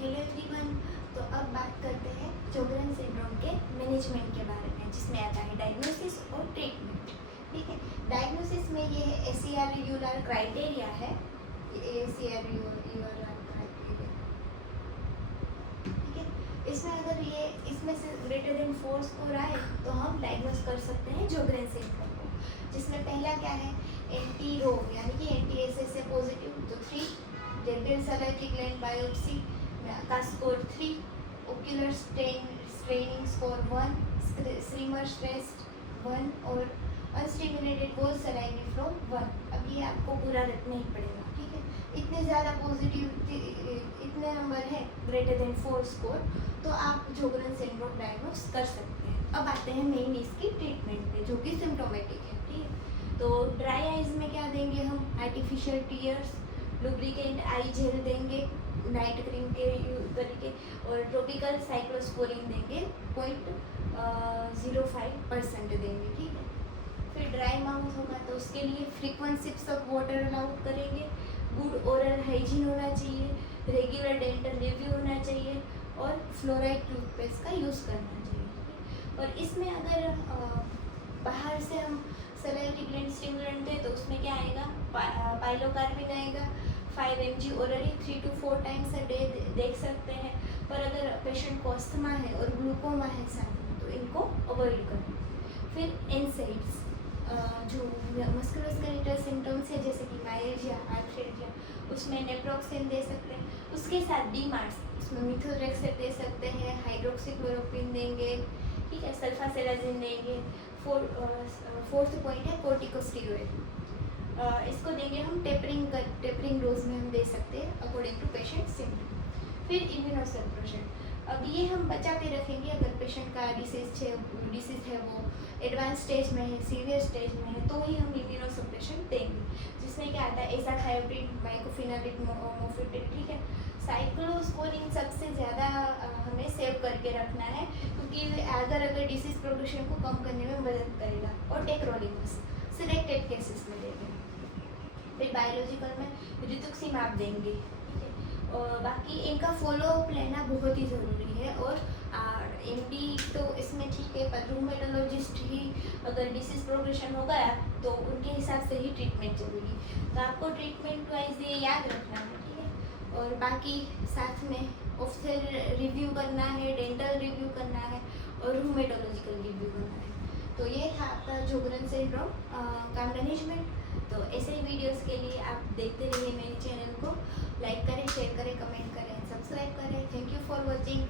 Hello everyone. तो अब बात करते हैं जोगरन सिंड्रोम के मैनेजमेंट के बारे में, जिसमें आता है डायग्नोसिस और ट्रीटमेंट। ठीक है, डायग्नोसिस में ये ACR-ULR क्राइटेरिया है। ये ACR-ULR क्राइटेरिया, ठीक है। इसमें अगर ये इसमें से ग्रेटर देन 4 स्कोर आए तो हम डायग्नोस कर सकते हैं जोगरन सिंड्रोम को, जिसमें पहला क्या है, एंटी-रो यानी कि anti-SSA पॉजिटिव तो 3, डेंटल सलाइवरी ग्लैंड बायोप्सी का score 3, ocular straining score 1, streamer stress 1 और अनस्टिमुलेटेड वॉल सलाइवरी फ्रॉम 1। अब ये आपको पूरा रखना ही पड़ेगा, ठीक है। इतने ज़्यादा पॉजिटिव इतने नंबर है ग्रेटर देन 4 स्कोर, तो आप जोगरन सिंड्रोम डायग्नोस कर सकते हैं। अब आते हैं मेन इसकी ट्रीटमेंट पे, जो कि सिम्टोमेटिक है, ठीक है। तो ड्राई आइज में क्या देंगे हम, आर्टिफिशियल टीयर्स, लुब्रिकेंट आई जेल देंगे नाइट क्रीम के तरीके, और ट्रॉपिकल साइक्लोस्पोरिन देंगे 0.05% देंगे, ठीक है। फिर ड्राई माउथ होगा तो उसके लिए frequent sips of water allowed करेंगे, गुड ओरल हाइजीन होना चाहिए, रेगुलर डेंटल रिव्यू होना चाहिए और फ्लोराइड टूथपेस्ट का यूज़ करना चाहिए। और इसमें अगर बाहर से हम सलाइवरी ग्लैंड स्टिमुलेंट दें तो उसमें क्या आएगा, पाइलोकार्बिन आएगा 5 mg orally 3 to 4 times a day देख सकते हैं। पर अगर पेशेंट को अस्थमा है और ग्लूकोमा है साथ में तो इनको अवॉइड करें। फिर एनसाइड्स जो मस्कुलोस्केलेटल सिम्टम्स है जैसे कि माइल्जिया, आर्थ्राइटिया, उसमें नेप्रोक्सेन दे सकते हैं। उसके साथ डीमार्स, उसमें मिथोट्रेक्सेट दे सकते हैं, हाइड्रोक्सीक्लोरोक्विन देंगे, ठीक है, सल्फासेलाजिन देंगे। फोर्थ पॉइंट है कोर्टिकोस्टेरॉइड, इसको देंगे हम टेपरिंग डोज में हम दे सकते हैं अकॉर्डिंग टू पेशेंट सिम्टम। फिर इम्यूनोसप्रेशन, अब ये हम बचा के रखेंगे अगर पेशेंट का डिसीज है वो एडवांस स्टेज में है, सीवियर स्टेज में है, तो ही हम इम्यूनोसप्रेशन देंगे, जिसमें क्या आता है एज़ाथायोप्रिड, माइकोफिनालिक, मोफेटिड, ठीक है। साइक्लोस्पोरिन सबसे ज़्यादा हमें सेव करके रखना है, क्योंकि अगर डिसीज प्रोग्रेशन को कम करने में मदद करेगा। और टेक्रोलिमस सिलेक्टेड केसेस में देंगे। फिर बायोलॉजिकल में रितुक्सिमाब देंगे, ठीक है। और बाकी इनका फॉलोअप लेना बहुत ही ज़रूरी है। और MD तो इसमें ठीक है, पर रूमेटोलॉजिस्ट ही अगर डिसीज प्रोग्रेशन हो गया तो उनके हिसाब से ही ट्रीटमेंट चलेगी। तो आपको ट्रीटमेंट वाइज ये याद रखना है, ठीक है। और बाकी साथ में ऑफिशियल रिव्यू करना है, डेंटल रिव्यू करना है और रूमेटोलॉजिकल रिव्यू करना है। तो ये था आपका जोगरन सिंड्रोम का मैनेजमेंट। तो ऐसे ही वीडियोस के लिए आप देखते रहिए मेरे चैनल को, लाइक करें, शेयर करें, कमेंट करें, सब्सक्राइब करें। Thank you for watching.